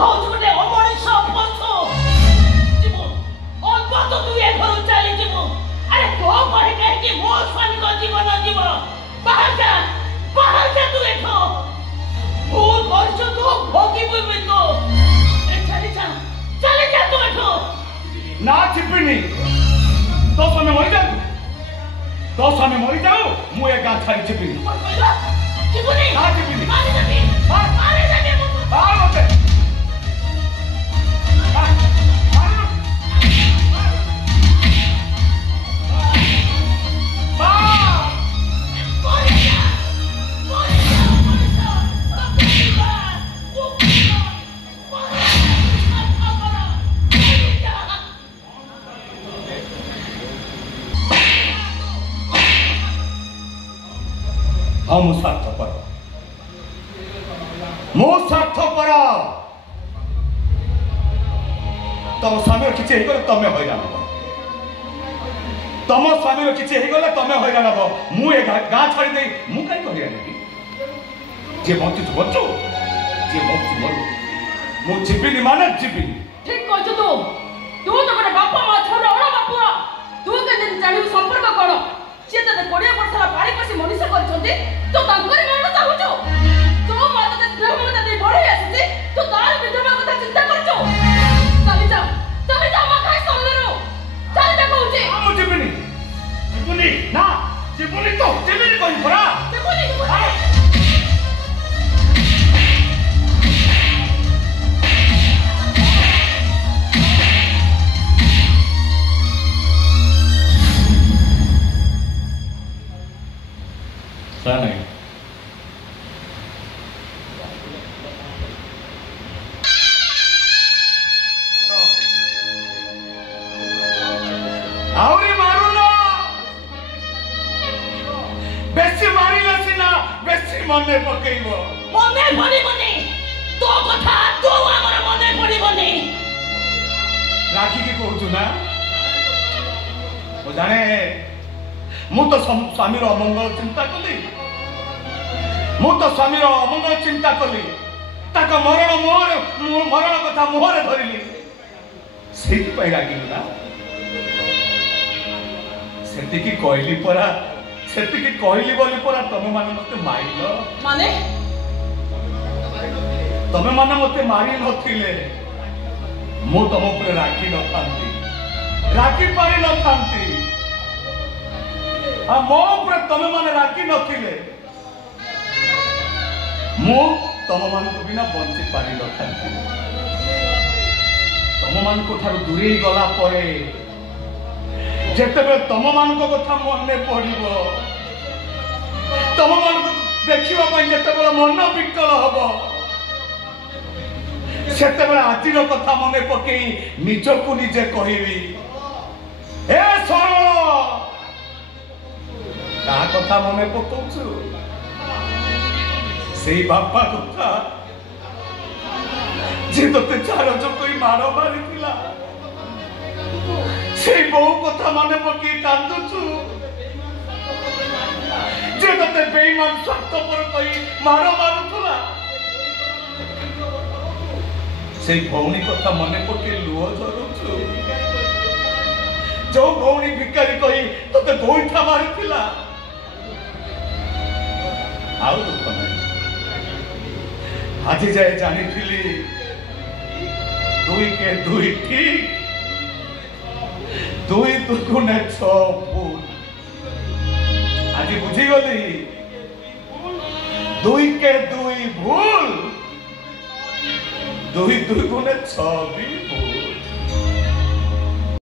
हौ गोटे अमଣିଷ ପଶୁ ଯିବୁ ଅଳ୍ପ ତ ତୁ ଏ ଘରୁ ଚାଲି ଯିବୁ ଆରେ ତୋ ଘରେ କାହିଁକି ମୋ ସ୍ୱାମୀଙ୍କ ଜୀବନ ଯିବ ବାହାର ଯା ତୁ ଏଠୁ ଭୁଲ କରିଛୁ ତୁ ଭୋଗିବୁ ବି ତୁ ଚାଲି ଯା ତୁ ଏଠୁ ନା ଯିବିନି ତୋ ସ୍ୱାମୀ ମରିଯାଉ तो स्वामी मरी जाओ मु ए गां छाड़ी जिबिनी जिबुनी ना जिबिनी मारी देबी मारी देबी आ मते हाँ मुसार्थपर तम स्वामी किसी तमें हैरान हम तम स्वामी किसी तमें हैरान हम मुझे गाँ छाड़ी दे मु कहीं हैरान जी बचुच बचु जी मरु मरु मु जीविनी माने जीविनी ठीक कहछु तू तू तो गोटे बापा मा छोरा ओड़ा बापुआ तू के दिन जानिबु संपर्क कोन से तो 20 वर्ष पारी पसी मनुष्य करछंती तो तांकर मरण चाहूछु तो माता ते देह मता दे बढे आसी तो तार विधवा कथा चिंता करछो चली जा मा खाई सल्लरो चली जा कहूची हम जीविनी ना जीविनी तो जीविनी कहि परा जीविनी नहीं आवरी मारुना बेसी मारिला सिना बेसी मने पकेइबो मने पड़िबनी तो कथा तो हमर मने पड़िबनी राखी के कहू ना ओ जाने मु तो स्वामी अमंगल चिंता कली मु तो स्वामी अमंगल चिंता कली ताका मरण कथा मुहरे धरली से रागिला से कहली परा से कहली बोली परा तमे माने मते मारिल माने तमे माने मते मारी नथिले मु तम ऊपर राखी नथांती राखी पारी नथांती आ मो ऊपर तमे माने राखी नथिले मु तम मान को बिना बंची पारी नथांती तम मान को थारु दूरे गला परे जेतेबे तम मान को कथा मने पड़िबो तम मान को देखिबा पई जेतेबे मन विकल हबो सेतेबे आजिर कथा मने पकेई निजको निजे कहिबी ए सरल का कथा मने पकाउछु सेई बापा कथा जे तोते चार कोई मारो मारिथिला सेई बहु कथा मने पकेई कांदुछु जे तोते बेईमान स्वार्थपर कही मारो मारुथला सेई भौणी कथा मने पकेई लुह झरुछु जो भौणी भिकारी कही तोते गोइठा मारिथिला आउ दुख नहीं आज जाए जानी दुई के दुई ठीक दुई दुगुणे 6 फूल आज बुझीगली दुई के दुई भूल दुई दुगुणे 6 भी भूल